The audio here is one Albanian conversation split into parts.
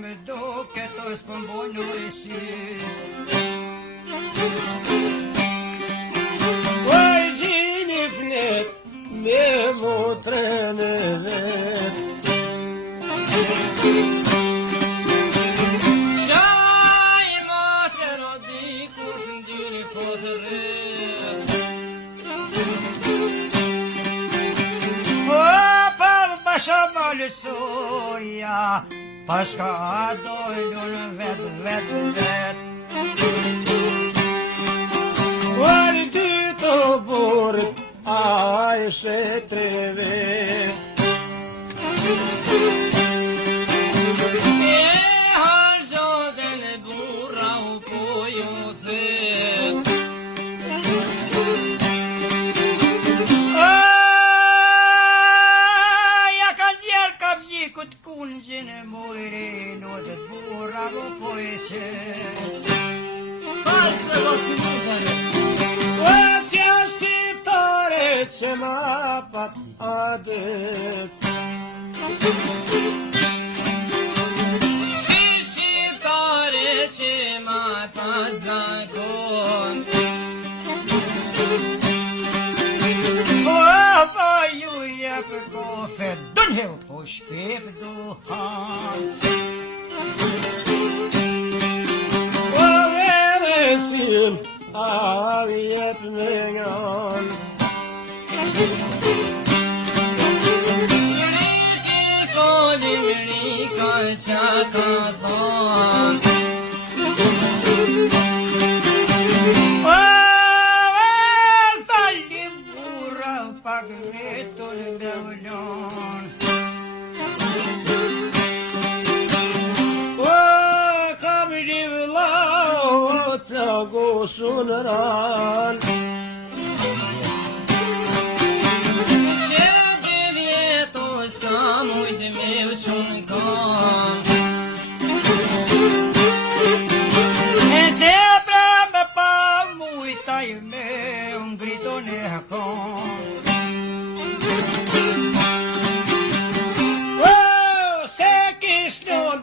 me duke të s'pëmbojnë si. Oj, gjini flet me motrën e vet. Qaj mater o dikush ndini po të rrët. O, për basha malësoja, pashka dojlun vet. Oj, dy të burë, a ishe tre vet. E hargjodhen e burra u po ju thet. Ja ka djerë ka bjikut kungjën e mojri, në dhe të burra u po e që. Asja shqiptare që ma pat adet. Si shqiptare që ma pa zakon. O, pa ju jep gofe, dënjë po shpep duhan. O vedesin, a jep me ngran. Riti folim rika qa ka thon. O, falim burra pak vetën dhe vlon. O, kam një vlau të plagosun ran. Që dy vjeto s'ka mujt me u qun kam. E se pra me pa mujtaj me ngriton e kon. O, se kishlon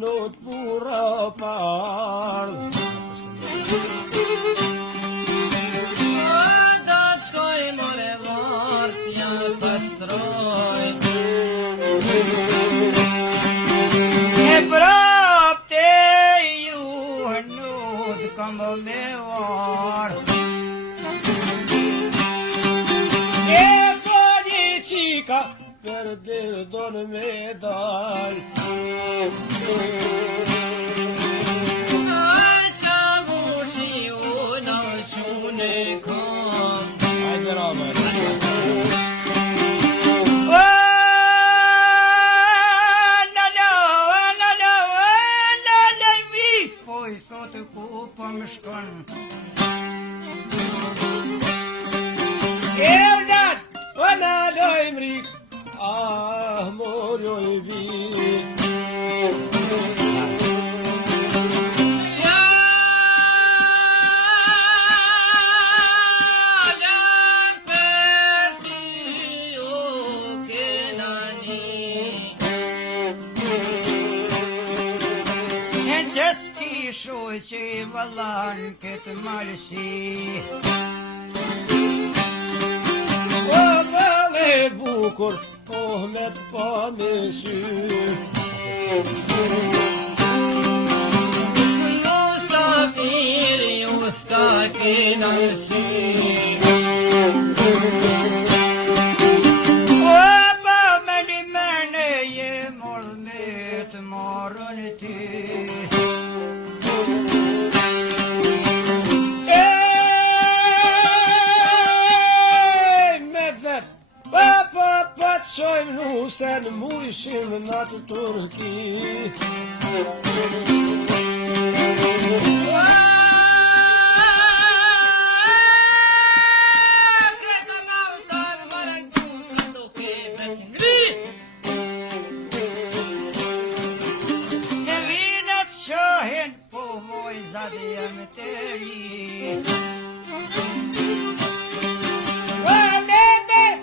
në të burra pardh. O, do të shkoj more vart, ja pastroj. E prapte ju nud kam me var. E fani qika për dirdon me dal. Ai qa bushi u në qune kam. Hajde Robert. O, në vik, po i thotë ku po më shkon. E nat, o në dojmrik, ah morjoj vik. Shoj që i valan këtë malësi. O vale bukur, pohmet pa me sy. Musafir ju s'ka kena sy. O, pa me një mene je mor me të morën ti. Qojmë nusen mujshim në të Turki. Kreta në tanë marek du të duke për të ngri. E vinët shohen po moj zadi jam të ri. O, ne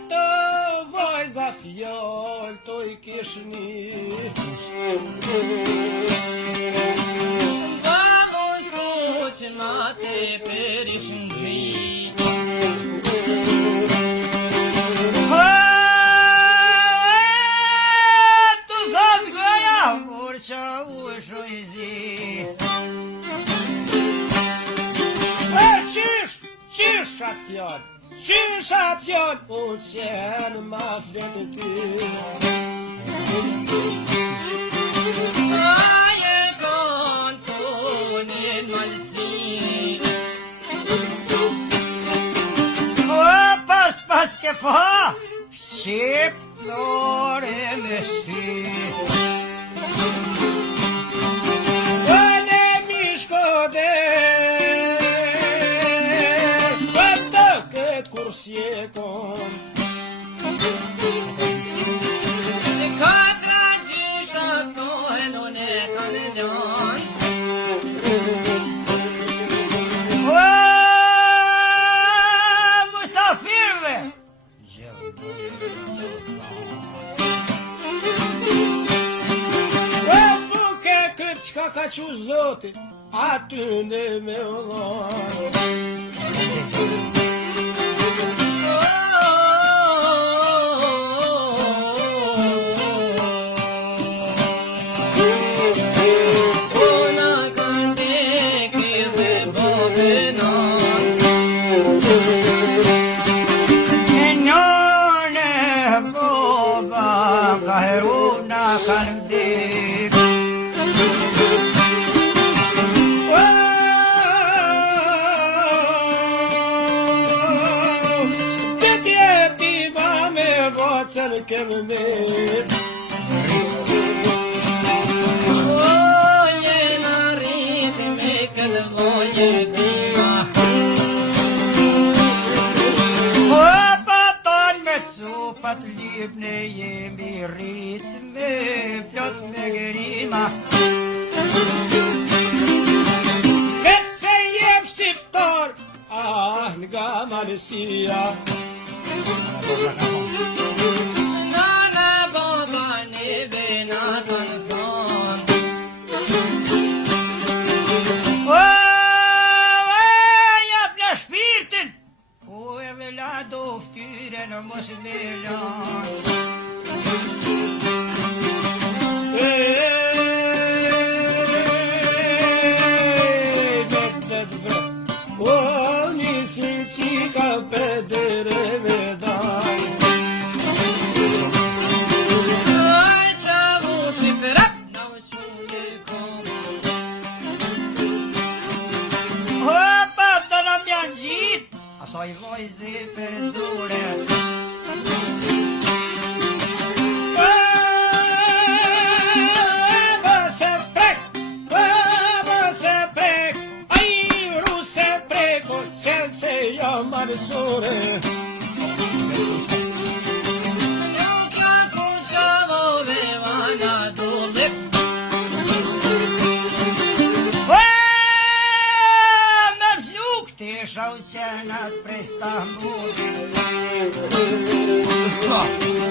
të vojza fje fjallë to I kishni Balu s'kuq ma te perish n'drit Tu thot goja kur që u shojzi Qysh atë fjallë Qysh atë fjallë Po qenë ma fletë ty Aje kon tonin malsi Pas ke pa Shqiptore me sy Vale mishkode Vëtë këtë kursje kom Se katra gjysha tohen une kanë ljon Musafirve Buke këtë qka ka që zotit Aty në me dhonë Ona kanë dekir dhe bobenon E njone boba Ka heruna kanë dik Sen kemë me Jena rrit me këtë voje tima Paton me cupat libne jemi rrit me plot me grima Vetë se jem shqiptar nga malësia Nana baba neve na kanë thonë Jap në shpirtin Po e vela do ftyre në mos me lan O nisi qika pedere me daj Aj qa mu shqipërak na u qune kom Paton në mjanë gjit Asaj vojzi për dure Se jam marsore Nuk la kushka vove vana dole Me vznuk të shauqenat prej Stambulit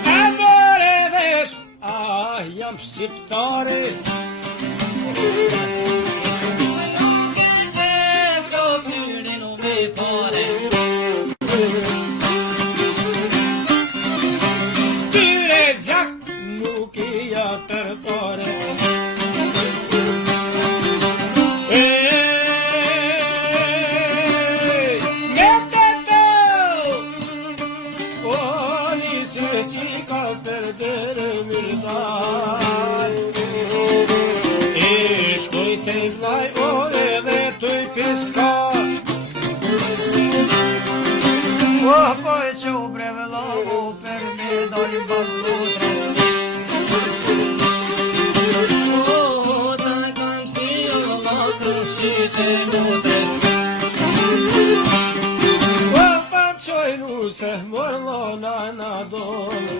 E more vesh jam shqiptare Nuk ishe softyrin u me pare Tyre gjak nuk I ja tërtore Qika për dërë mirdaj shkoj të vlaj o edhe të I piska Po e që u brevëllohu për me dojnë bëllutres Ta kam si o lakru shite nutres Pam qojnu se morlona na donë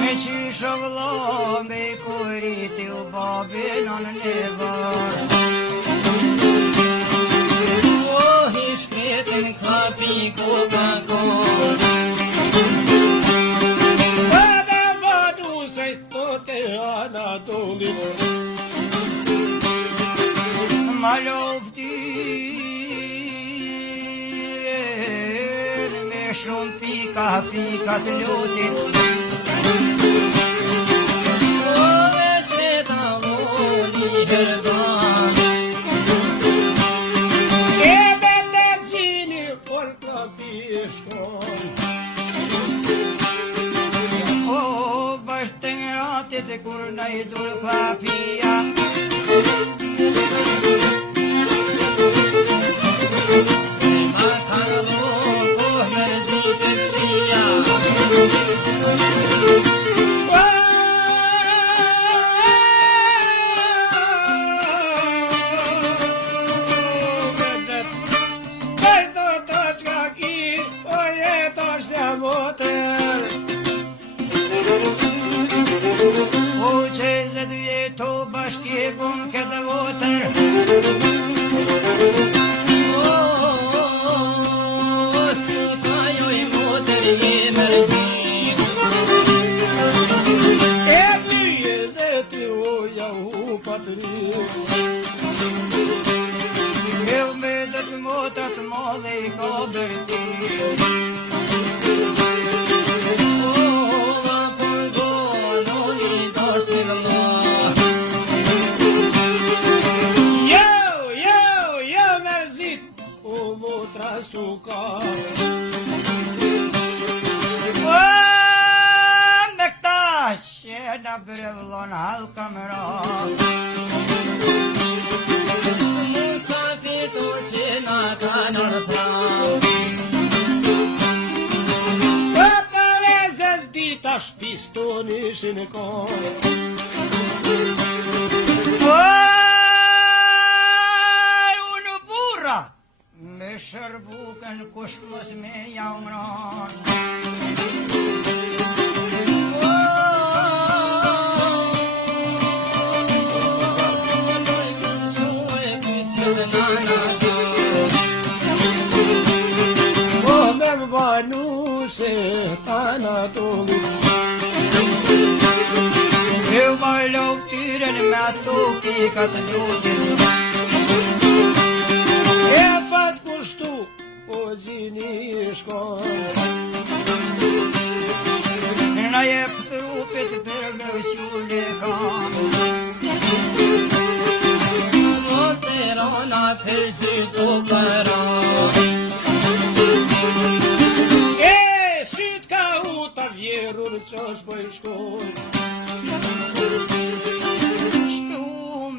Me qysho vëllo me kuriti u babin në nevar Oh, i shkretin klapi ko ka kon tullit. Ma loftin me shumë pika të lutin. O veshteta voli herdan E bete qini por kapishkon O bashkë në ratit kur në i dur kapia. Ma kalbo koh mërzit e këqia O qezet vjeto bashkje bun këtë votër. O si fajoj motër je mërzit E ty e dhe ty o jahu patri E u me dhe të motrat madhe i ka bërti. Stuka Me këta që në brevlon halka më ra. Musafir to që na ka nërpra Për e zez dita shpistonishin e kohë Unë burra me shërbukën kush mos me jamran. O me më banu se tana tullit E u baj loftyren me ato pika të lutin. E fat kushtu o gjini shkon Në jep trupit për në qule kam. Moterona për syt o këra E syt ka u ta vjerur që është bëj shkon Shtu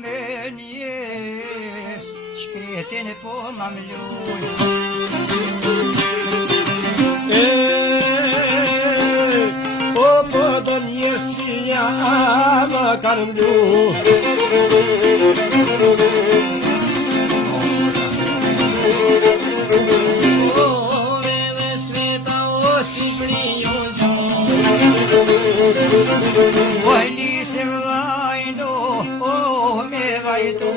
me njes shkretin po ma mluj. O po do njës që ja ama kanë mlu O me veshleta o si prijo Oj nisi vajno, me vajtu.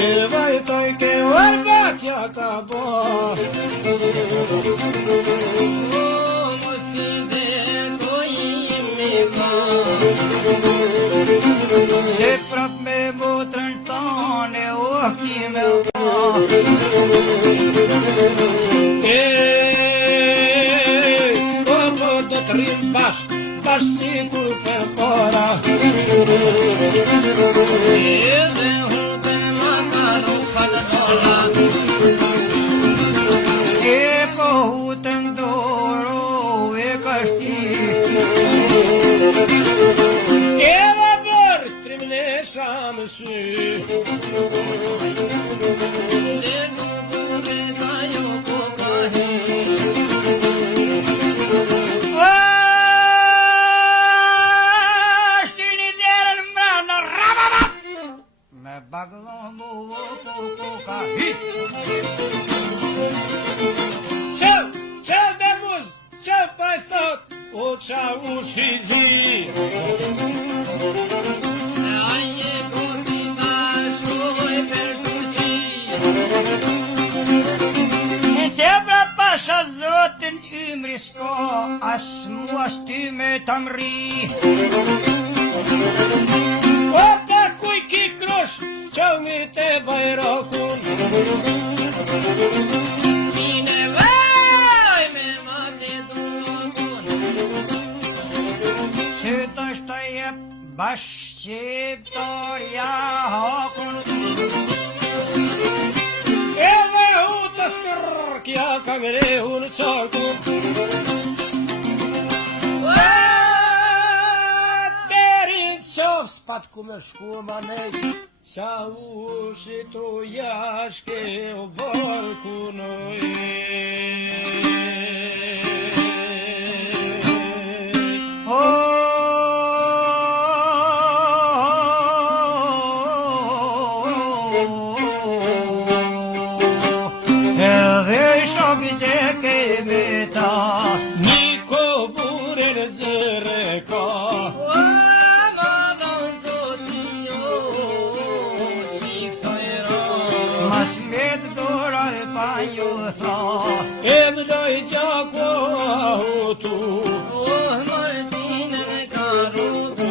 E vajtoj ke orba që ka bo O mosi dhe ko imi ma Se prap me motrën tane o kime u pa. O po do të rrim bashk sikur për para Edhe hupen ma ka rufat dola E po hutën doro e kashti. Edhe bërë trimnesha më sy Dhe do bure ka jo po ka he Shtini djerën me në ramamat Me baglon mu po ka hi. Që dhe muz, që pa i thot O qa u shizi Aje koti ta shkoj për Turqi Se pra pasha zotin ymri s'ka as mua s'ty me tamri. O për kuj ki krusht, qëmi të bajrakun. Si ne vaj me mate durakun. Që të shtë jep bashkëqiptarja hakun. Edhe hu të skërkja ka ngrehu në qarkun. Derin qofs pat ku me shku ma nej, qa ushi tu jashke u balkunoj. Edhe shok që kemi ta, Niko buren zëre ka, O ma vën zoti jo, qik sajra. mas met dorar pa ju tha. e më doj gjako ahutu. Oh Martinën ka rrugu.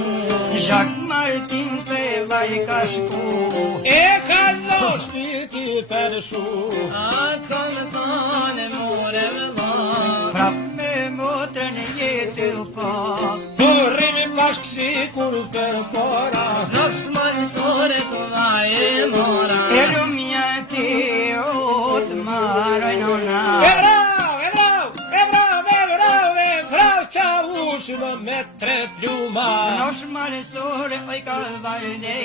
Jacques Martin të vaj ka shku. E ka zo shpirti përshu. Atë kam thane more vëlla. Prap me motrën jetë u pa. Dorimi bashkë si kur për para. Rafsh marisore ku vaje mora. E lumja ti o të marojnona. Vrau qa ushë me tre pluma. Nosh marisore oj ka valde.